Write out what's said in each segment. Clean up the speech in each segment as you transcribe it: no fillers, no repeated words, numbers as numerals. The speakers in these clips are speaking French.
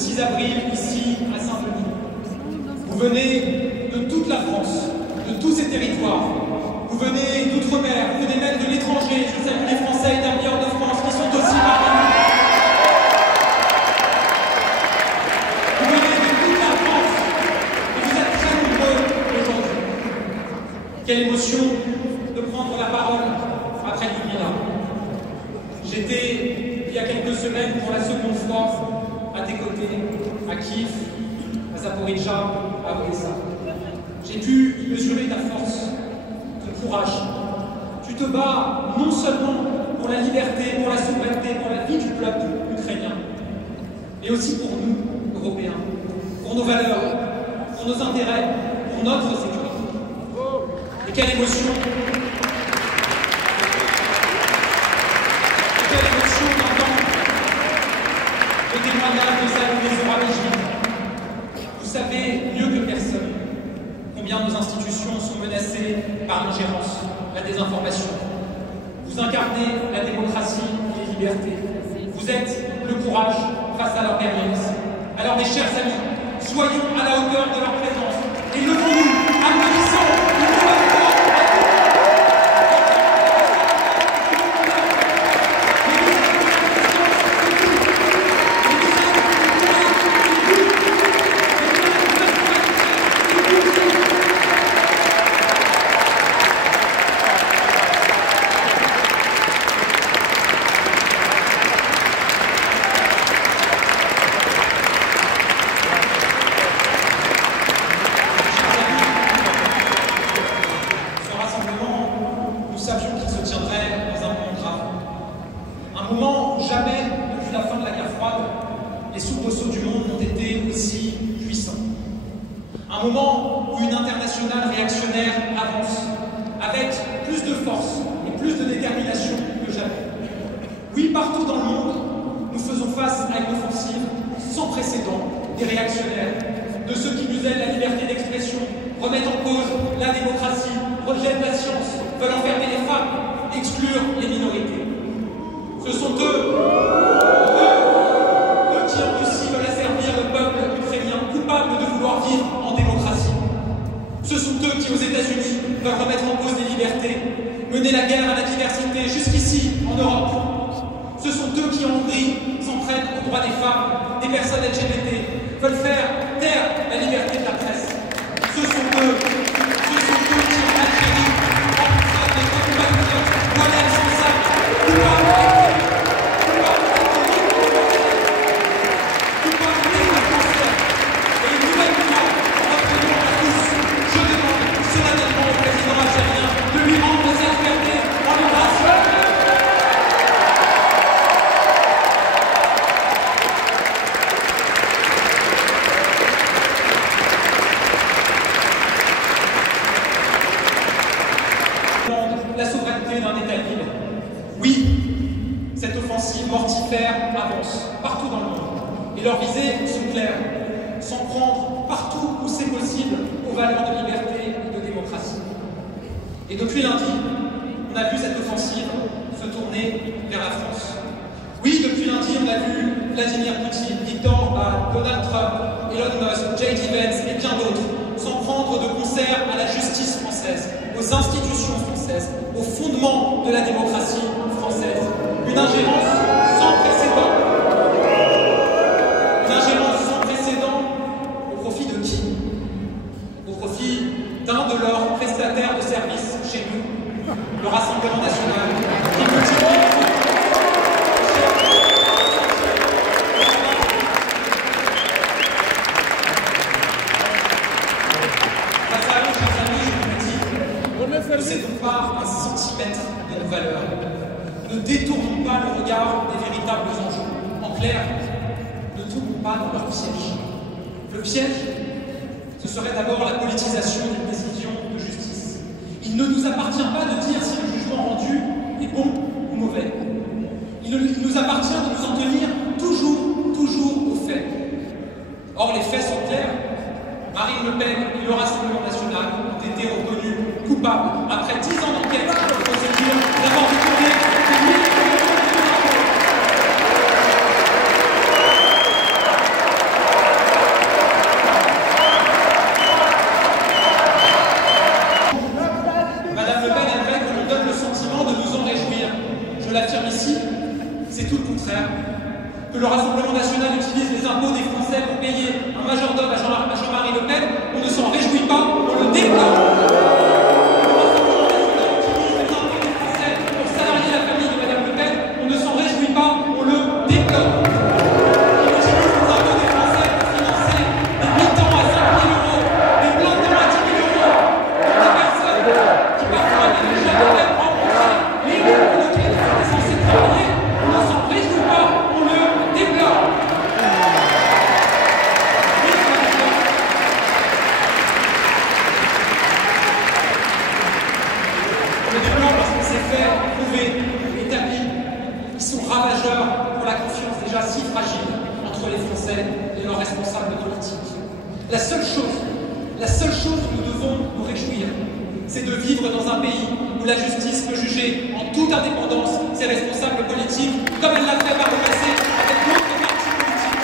6 avril, ici, à Saint-Denis. Vous venez de toute la France, de tous ces territoires. Vous venez d'outre-mer, vous venez même de l'étranger. Je salue les Français établis hors de France qui sont aussi parmi nous. Vous venez de toute la France et vous êtes très nombreux aujourd'hui. Quelle émotion de prendre la parole après Ljubljana. J'étais, il y a quelques semaines, pour la seconde fois, à tes côtés, à Kiev, à Zaporizhzhia, à Odessa. J'ai pu y mesurer ta force, ton courage. Tu te bats non seulement pour la liberté, pour la souveraineté, pour la vie du peuple ukrainien, mais aussi pour nous, Européens, pour nos valeurs, pour nos intérêts, pour notre sécurité. Et quelle émotion! Le témoignage de Salomé Zourabichvili. Vous savez mieux que personne combien nos institutions sont menacées par l'ingérence, la désinformation. Vous incarnez la démocratie et les libertés. Vous êtes le courage face à leur guerrière. Alors mes chers amis, soyons à la hauteur de leur présence et levons-nous, applaudissons une nouvelle fois. Un moment où une internationale réactionnaire avance, avec plus de force et plus de détermination que jamais. Oui, partout dans le monde, nous faisons face à une offensive sans précédent des réactionnaires, de ceux qui musellent la liberté d'expression, remettent en cause la démocratie, rejettent la science, veulent enfermer les femmes, exclure les minorités. Ce sont eux qui en Russie veulent asservir le peuple ukrainien, coupable de vouloir vivre en démocratie. Ce sont eux qui, aux États-Unis, veulent remettre en cause les libertés, mener la guerre à la diversité jusqu'ici, en Europe. Ce sont eux qui, en Hongrie, s'en prennent aux droits des femmes, des personnes LGBT, veulent faire taire la liberté de la presse. Ce sont eux qui, en Algérie, entraînent des compatriotes, modèles sensables, coupables. La souveraineté d'un État libre. Oui, cette offensive mortifère avance partout dans le monde. Et leurs visées sont claires. S'en prendre partout où c'est possible aux valeurs de liberté et de démocratie. Et depuis lundi, on a vu cette offensive se tourner vers la France. Oui, depuis lundi, on a vu Vladimir Poutine, Donald Trump, Elon Musk, J.D. Vance et bien d'autres s'en prendre de concert à la justice française, aux institutions françaises, aux fondements de la démocratie française. Une ingérence sans précédent. Une ingérence sans précédent au profit de qui? Au profit d'un de leurs prestataires de services chez nous, le Rassemblement national, qui multiplie ne cédons pas un centimètre de nos valeurs. Ne détournons pas le regard des véritables enjeux. En clair, ne tombons pas dans leur piège. Le piège, ce serait d'abord la politisation d'une décision de justice. Il ne nous appartient pas de dire si le jugement rendu est bon ou mauvais. Il nous appartient de nous en tenir toujours aux faits. Or, les faits sont clairs. Marine Le Pen et le Rassemblement national ont été reconnus coupables après 10 ans d'enquête de procédure d'avoir détourné des milliers de Français et leurs responsables politiques. La seule chose dont nous devons nous réjouir, c'est de vivre dans un pays où la justice peut juger en toute indépendance ses responsables politiques, comme elle l'a fait par le passé avec d'autres partis politiques.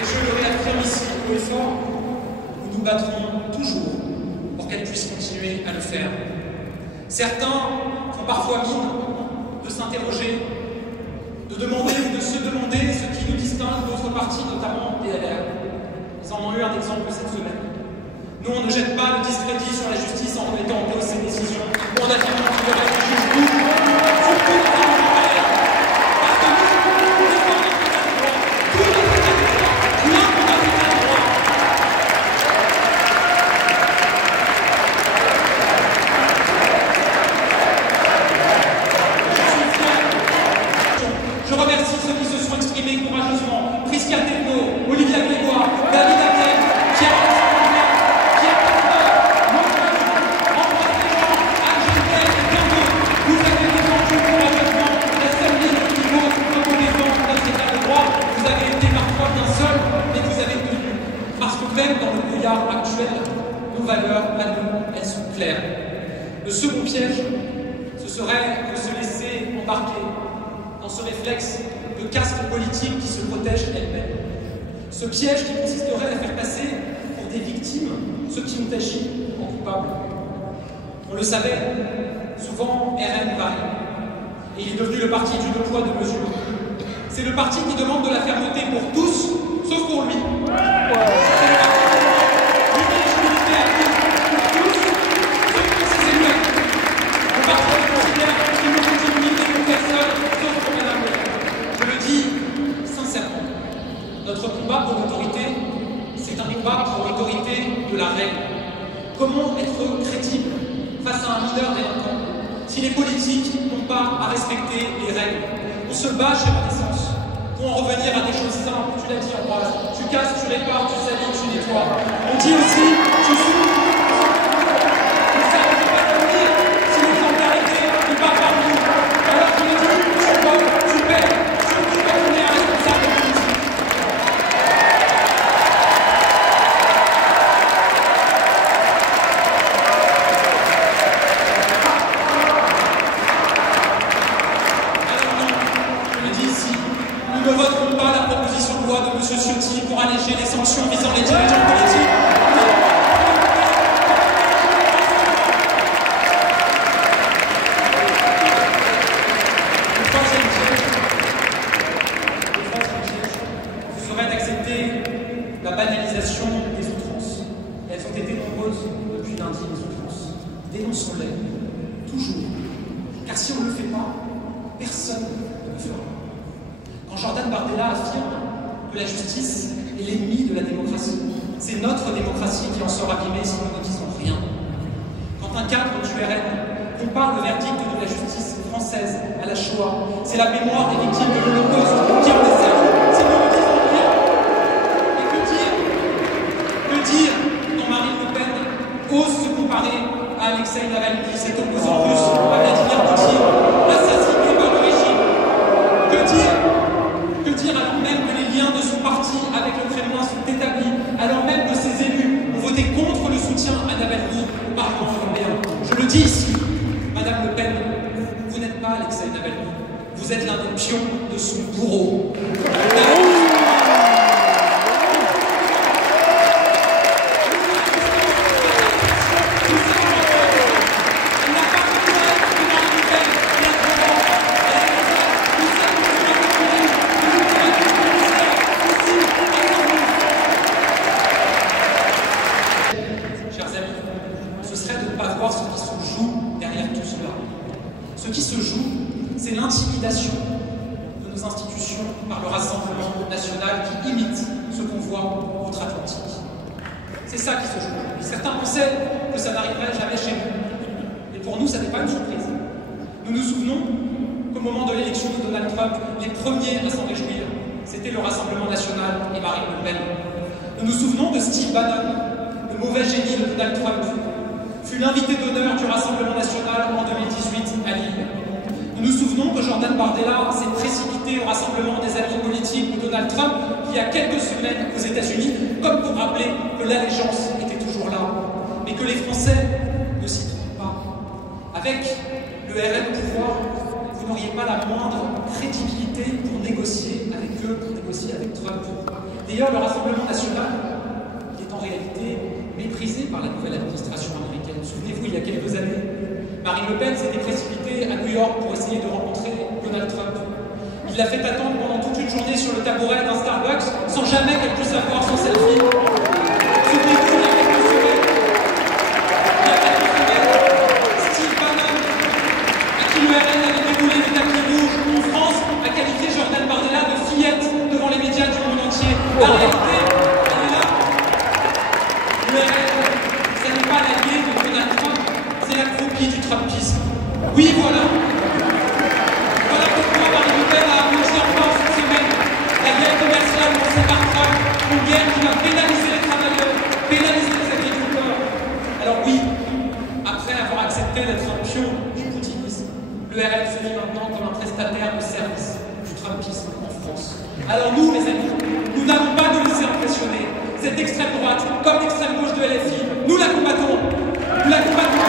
Et je le réaffirme ici haut et fort, nous nous battrons toujours pour qu'elle puisse continuer à le faire. Certains font parfois mine de s'interroger, de demander ou de se demander ce qui nous distingue d'autres partis, notamment PLR. Ils en ont eu un exemple cette semaine. Nous, on ne jette pas le discrédit sur la justice en remettant en cause ses décisions ou en affirmant qu'il y aurait des juges doux, surtout dans un moment réel. Parce que nous, défendons l'état de droit, tout notre état de droit, notre état de droit. Je remercie ceux qui se sont exprimés courageusement, Prisca Thévenot, Olivia Grégoire, David Abdel, Pierre-Alexandre, Pierre Pasteur, Montage, Ambroise Léjean, Anne Gentel et bien d'autres. Vous avez défendu courageusement la seule ligne qui vaut comme on défend notre état de droit. Vous avez été parfois bien seul, mais vous avez tenu. Parce que même dans le brouillard actuel, nos valeurs, à nous, elles sont claires. Le second piège, ce serait de se laisser embarquer dans ce réflexe de caste politique qui se protège elle-même. Ce piège qui consisterait à faire passer pour des victimes ceux qui ont agi en coupables. On le savait, souvent RN varie. Et il est devenu le parti du deux poids, deux mesures. C'est le parti qui demande de la fermeté pour tous, sauf pour lui. C'est le parti qui demande l'inéligibilité à vie pour tous, sauf pour ses élus. Le parti qui considère qu'il ne faut immunité pour personne, sauf pour Madame Le Pen. Je le dis sincèrement, notre combat pour l'autorité, c'est un combat pour l'autorité de la règle. Comment être crédible face à un mineur délinquant si les politiques n'ont pas à respecter les règles? On se bat chez Renaissance pour en revenir à des choses simples. Tu l'as dit, Ambroise, tu casses, tu répares, tu salis, tu nettoies. On dit aussi, tu souffles. Ça ne peut pas tenir si l'exemplarité n'est pas parmi nous. Alors je le dis, tu votes, tu paies, surtout quand on est un responsable politique. Alors non, je le dis ici, nous ne voterons pas la proposition de loi de M. Ciotti pour alléger les sanctions visant les dirigeants politiques. Ce serait d'accepter la banalisation des outrances. Elles ont été nombreuses depuis lundi, les outrances. Dénonçons-les, toujours. Car si on ne le fait pas, personne ne le fera. Quand Jordan Bardella affirme que la justice est l'ennemi de la démocratie, c'est notre démocratie qui en sera abîmée si nous ne disons rien. Quand un cadre du RN compare le verdict de la justice française à la Shoah, c'est la mémoire des victimes de l'Holocauste qui en est celle si nous ne disons rien. Et que dire quand Marine Le Pen ose se comparer à Alexei Navalny, cet opposant russe à Vladimir Poutine, assassiné par le régime? Que dire alors même que les liens de son parti avec le Kremlin sont établis, alors même que ses élus ont voté contre le soutien à Navalny au Parlement européen? Je le dis ici, Madame Le Pen, vous n'êtes pas Alexei Navalny, vous êtes l'un des pions de son bourreau. Ce qui se joue, c'est l'intimidation de nos institutions par le Rassemblement national qui imite ce qu'on voit outre-Atlantique. C'est ça qui se joue. Et certains pensaient que ça n'arriverait jamais chez nous. Et pour nous, ça n'est pas une surprise. Nous nous souvenons qu'au moment de l'élection de Donald Trump, les premiers à s'en réjouir, c'était le Rassemblement national et Marine Le Pen. Nous nous souvenons de Steve Bannon, le mauvais génie de Donald Trump, fut fut l'invité d'honneur du Rassemblement national en 2018 à Lille. Nous nous souvenons que Jordan Bardella s'est précipité au rassemblement des amis politiques de Donald Trump il y a quelques semaines aux États-Unis, comme pour rappeler que l'allégeance était toujours là, mais que les Français ne s'y trompent pas. Avec le RN au pouvoir, vous n'auriez pas la moindre crédibilité pour négocier avec eux, pour négocier avec Trump. D'ailleurs, le Rassemblement national est en réalité méprisé par la nouvelle administration américaine. Souvenez-vous, il y a quelques années, Marine Le Pen s'était précipitée à New York pour essayer de rencontrer Donald Trump. Il l'a fait attendre pendant toute une journée sur le tabouret d'un Starbucks sans jamais qu'elle puisse avoir son selfie. Souvenez-vous, il y a quelques semaines, Steve Bannon, à qui le RN avait déroulé le tapis rouge en France, a qualifié Jordan Bardella de fillette devant les médias du monde entier. La réalité, elle est là. Le RN, ce n'est pas l'allié de Donald Trump, c'est la copie du Trumpisme. Oui, voilà. Voilà pourquoi Marine Le Pen a annoncé encore cette semaine la guerre commerciale lancée par Trump, une guerre qui va pénaliser les travailleurs, pénaliser les agriculteurs. Alors oui, après avoir accepté d'être un pion du poutinisme, le RN se vit maintenant comme un prestataire de service du Trumpisme en France. Alors nous, les amis, nous n'avons pas nous laisser impressionner. Cette extrême droite, comme l'extrême gauche de LFI, nous la combattons. Nous la combattons.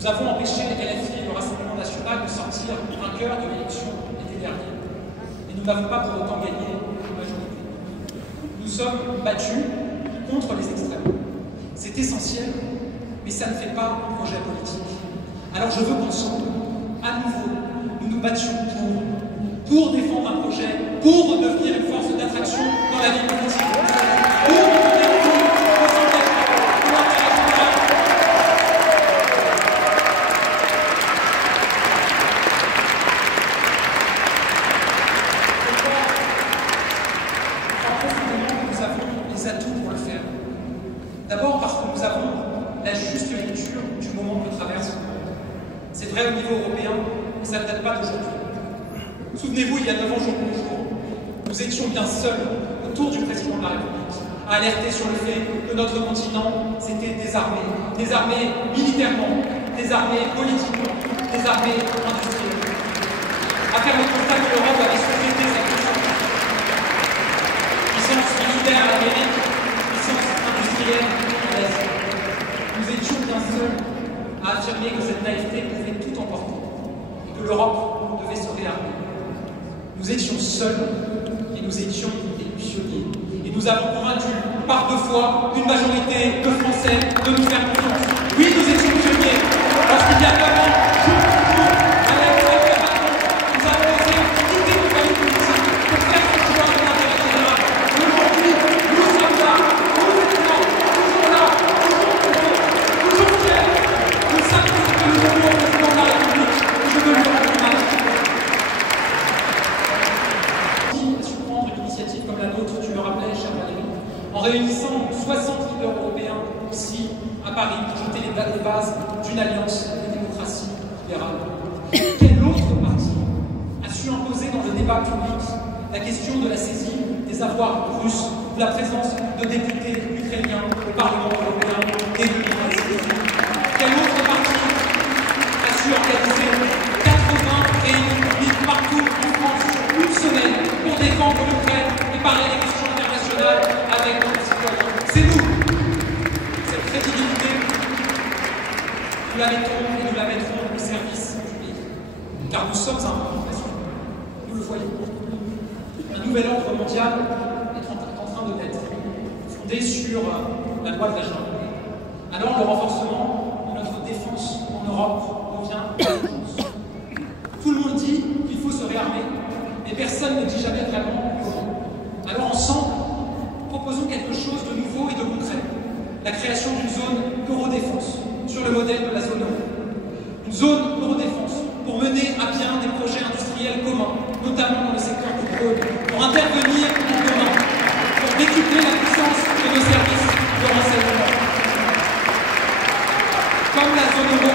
Nous avons empêché LFI et le Rassemblement national de sortir vainqueur de l'élection l'été dernier. Et nous n'avons pas pour autant gagné la majorité. Nous sommes battus contre les extrêmes. C'est essentiel, mais ça ne fait pas un projet politique. Alors je veux qu'ensemble, à nouveau, nous nous battions pour défendre un projet, pour devenir une force d'attraction dans la vie politique, pour devenir pour le faire. D'abord parce que nous avons la juste lecture du moment que traverse le monde. C'est vrai au niveau européen, mais ça ne date pas d'aujourd'hui. Souvenez-vous, il y a 9 ans jour pour jour, nous étions bien seuls autour du président de la République à alerter sur le fait que notre continent s'était désarmé. Désarmé militairement, désarmé politiquement, désarmé industriellement. À faire le constat que l'Europe avait souhaité sa puissance militaire à l'Amérique, puissance industrielle à l'Asie. Nous étions bien seuls à affirmer que cette naïveté pouvait tout emporter et que l'Europe devait se réarmer. Nous étions seuls et nous étions des pionniers. Et nous avons convaincu par 2 fois une majorité de Français de nous faire confiance. Oui, nous étions pionniers lorsqu'il y a 9 ans, jour pour jour, avec Emmanuel Macron, nous avons osé quitter nos familles politiques pour faire ce choix de l'intérêt général. Aujourd'hui, nous sommes là, nous êtes là, toujours là, toujours contents, toujours fiers. Nous savons ce que nous devons au président de la République et je veux lui rendre hommage. A su prendre une initiative comme la nôtre, tu le rappelais, cher Valérie, en réunissant 60 leaders européens ici, à Paris, pour jeter les bases d'une alliance de démocratie libérale. Quel autre parti a su imposer dans le débat public la question de la saisie des avoirs russes ou la présence de députés ukrainiens au Parlement européen dès 2026? Quel autre parti a su organiser 80 réunions publiques partout en France sur une semaine pour défendre l'Ukraine et parler des questions internationales avec nos citoyens? C'est nous. Cette crédibilité, nous la mettons et nous la mettrons au service du pays. Car nous sommes un peuple national. Nous le voyons. Un nouvel ordre mondial est en train de naître, fondé sur la loi de la jungle. Alors le renforcement de notre défense en Europe revient à l'urgence. Tout le monde dit qu'il faut se réarmer, mais personne personne ne dit jamais vraiment comment. Alors ensemble, proposons quelque chose de nouveau et de concret. La création d'une zone eurodéfense, sur le modèle de la zone euro. Une zone eurodéfense pour mener à bien des projets industriels communs, notamment dans le secteur du drone, pour intervenir en commun, pour décupler la puissance de nos services de renseignement. Comme la zone euro,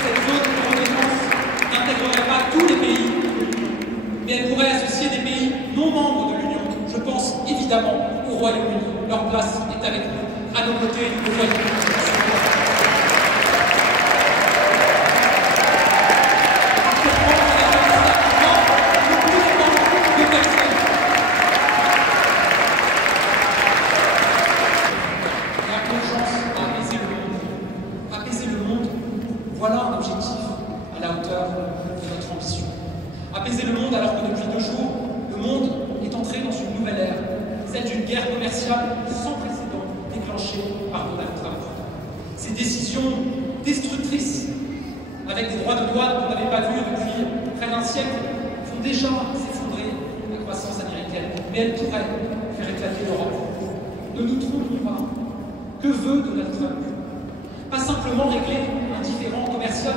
cette zone eurodéfense n'intégrerait pas tous les pays de l'Union, mais elle pourrait associer des pays non membres de l'Union. Je pense évidemment au Royaume-Uni. Leur place est avec nous, à nos côtés, au Royaume-Uni. Voilà un objectif à la hauteur de notre ambition. Apaiser le monde alors que depuis 2 jours, le monde est entré dans une nouvelle ère, celle d'une guerre commerciale sans précédent déclenchée par Donald Trump. Ces décisions destructrices, avec des droits de douane qu'on n'avait pas vus depuis près d'un siècle, font déjà s'effondrer la croissance américaine, mais elles pourraient faire éclater l'Europe. Ne nous trompons pas. Que veut Donald Trump? Pas simplement régler un différend commercial.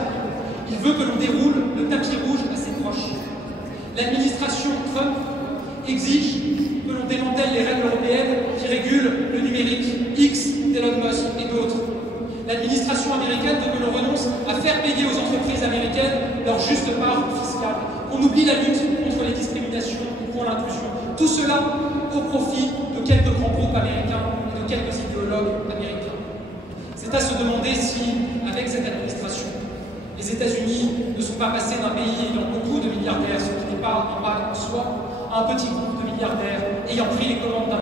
Il veut que l'on déroule le tapis rouge à ses proches. L'administration Trump exige que l'on démantèle les règles européennes qui régulent le numérique, X, d'Elon Musk et d'autres. L'administration américaine veut que l'on renonce à faire payer aux entreprises américaines leur juste part fiscale. On oublie la lutte contre les discriminations et pour l'inclusion. Tout cela au profit de quelques grands groupes américains et de quelques idéologues américains. C'est à se demander si, avec cette administration, les États-Unis ne sont pas passés d'un pays ayant beaucoup de milliardaires, ce qui n'est pas un mal en soi, à un petit groupe de milliardaires ayant pris les commandes d'un